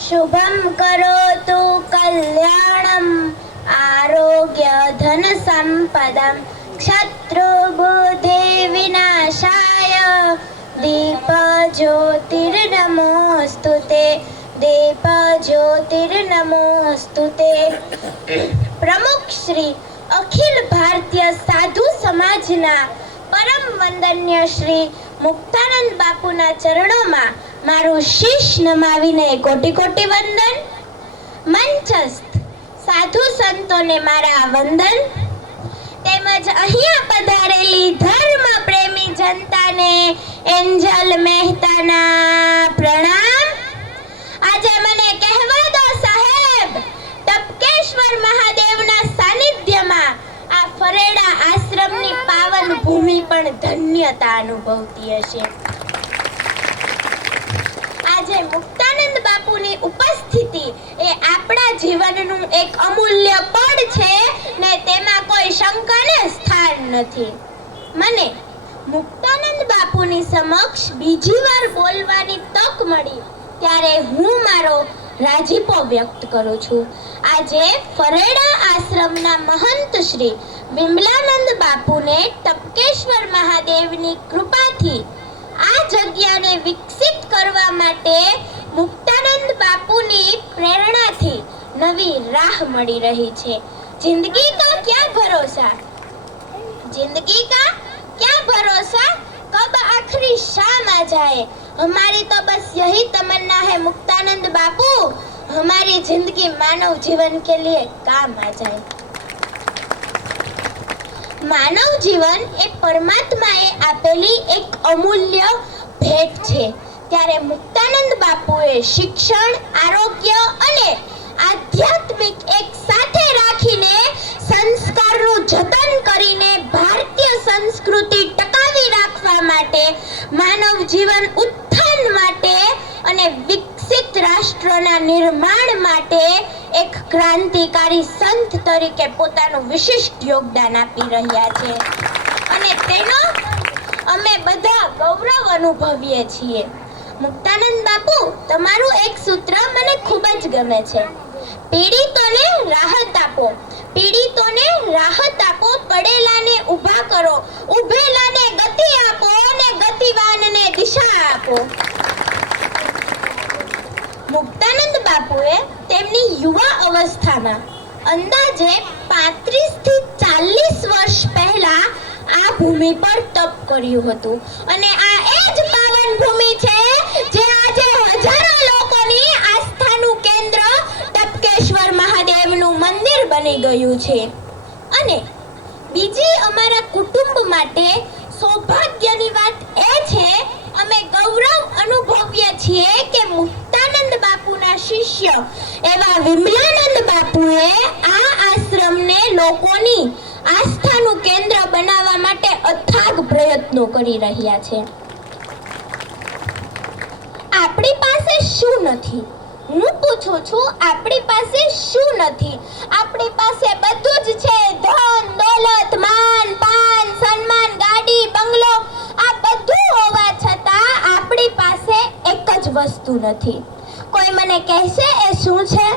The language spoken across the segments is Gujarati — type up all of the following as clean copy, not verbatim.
शुभम करोतु कल्याणम आरोग्य धन संपदम शत्रुबुद्धि विनाशाय दीप ज्योतिर्नमोस्तुते दीप ज्योतिर्नमोस्तुते। प्रमुख श्री अखिल भारतीय साधु समाजना परम वंदनीय श्री मुक्तानंद बापूना चरणों में मारू शीश नमावीने कोटि कोटि वंदन। मंचस्थ साधु संतों ने मारा वंदन તેમજ અહીંયા પધારેલી ધર્મ પ્રેમી જનતાને એન્જલ મહેતાના પ્રણામ। આજે મને કહેવા દો સાહેબ, ટપકેશ્વર મહાદેવના સાનિધ્યમાં આ ફરેડા આશ્રમની પાવન ભૂમિ પણ ધન્યતા અનુભવતી હશે। આજે મુક્તાનંદ બાપુની ઉપસ્થિતિ એ આપણા જીવનનું એક અમૂલ્ય પડ છે ને તેમાં કોઈ શંકાને સ્થાન નથી। મને મુક્તાનંદ બાપુની સમક્ષ બીજી વાર બોલવાની તક મળી ત્યારે હું મારો રાજીપો વ્યક્ત કરું છું। આજે ફરેડા આશ્રમના મહંત શ્રી વિમલાનંદ બાપુને ટપકેશ્વર મહાદેવની કૃપાથી આ જગ્યાને વિકસિત કરવા માટે મુક્તાનંદ બાપુની પ્રેરણાથી નવી રાહ મળી રહી છે। जिंदगी का क्या भरोसा, जिंदगी का क्या भरोसा, कब आखिरी शाम आ जाए। हमारी तो बस यही तमन्ना है मुक्तानंद बापू, हमारी जिंदगी मानव जीवन के लिए काम आ जाए। मानव जीवन ए परमात्माए आपेली एक अमूल्य भेट छे, त्यारे मुक्तानंद बापुए शिक्षण, आरोग्य अने आध्यात्मिक एक साथे राखीने संस्कारનું જતન કરીને ભારતીય સંસ્કૃતિ ટકાવી રાખવા માટે, માનવ જીવન ઉત્થાન માટે અને વિકસિત રાષ્ટ્રના નિર્માણ માટે એક ક્રાંતિકારી સંત તરીકે પોતાનું વિશિષ્ટ યોગદાન આપી રહ્યા છે અને તેનો અમે બધા ગૌરવ અનુભવીએ છીએ। મુક્તાનંદ બાપુ, તમારું એક સૂત્ર મને ખૂબ જ ગમે છે। પીડિતોને રાહત આપો, પીડિતોને રાહત આપો, પડેલાને ઊભા કરો, ઊભેલાને ગતિ આપો અને ગતિવાનને દિશા આપો। મુક્તાનંદ બાપુએ તેમની યુવા અવસ્થામાં અંદાજે 35 થી 40 વર્ષ પહેલા આ ભૂમિ પર તપ કર્યું હતું અને આ એ જ પાવન ભૂમિ છે જે આજે હજારો લોકોની આસ્થાનું કેન્દ્ર ટપકેશ્વર મહાદેવનું મંદિર બની ગયું છે। અને બીજી અમારા કુટુંબ માટે સૌભાગ્યની વાત એ છે, અમે ગૌરવ અનુભવીએ છીએ કે મુક્તાનંદ બાપુના શિષ્ય એવા વિમલાનંદ બાપુએ આ આશ્રમને લોકોની આસ્થાનું કેન્દ્ર બનાવવા માટે અથાગ પ્રયત્નો કરી રહ્યા છે। આપણી પાસે શું નથી? હું પૂછું છું, આપણી પાસે શું નથી? આપણી પાસે બધું જ છે, ધન દોલત, માન પાન, સન્માન, ગાડી, બંગલો, આ બધું હોવા છતાં આપણી પાસે એક જ વસ્તુ નથી। કોઈ મને કહેશે એ શું છે?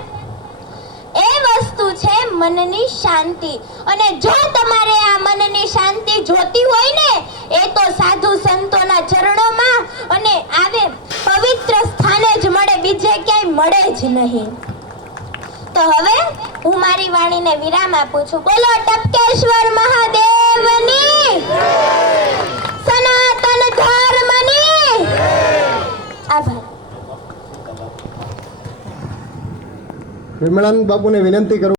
એ વસ્તુ છે મનની શાંતિ। અને જો તમારે આ મનની શાંતિ જોતી હોય ને, એ તો સાધુ સંતોના ચરણોમાં અને આવે પવિત્ર સ્થાને જ મળે, બીજે ક્યાંય મળે જ નહીં। તો હવે હું મારી વાણીને વિરામ આપું છું। બોલો ટપકેશ્વર મહાદેવની, સનાતન ધર્મની। આભાર। વિમલાનંદ બાપુને વિનંતી કરું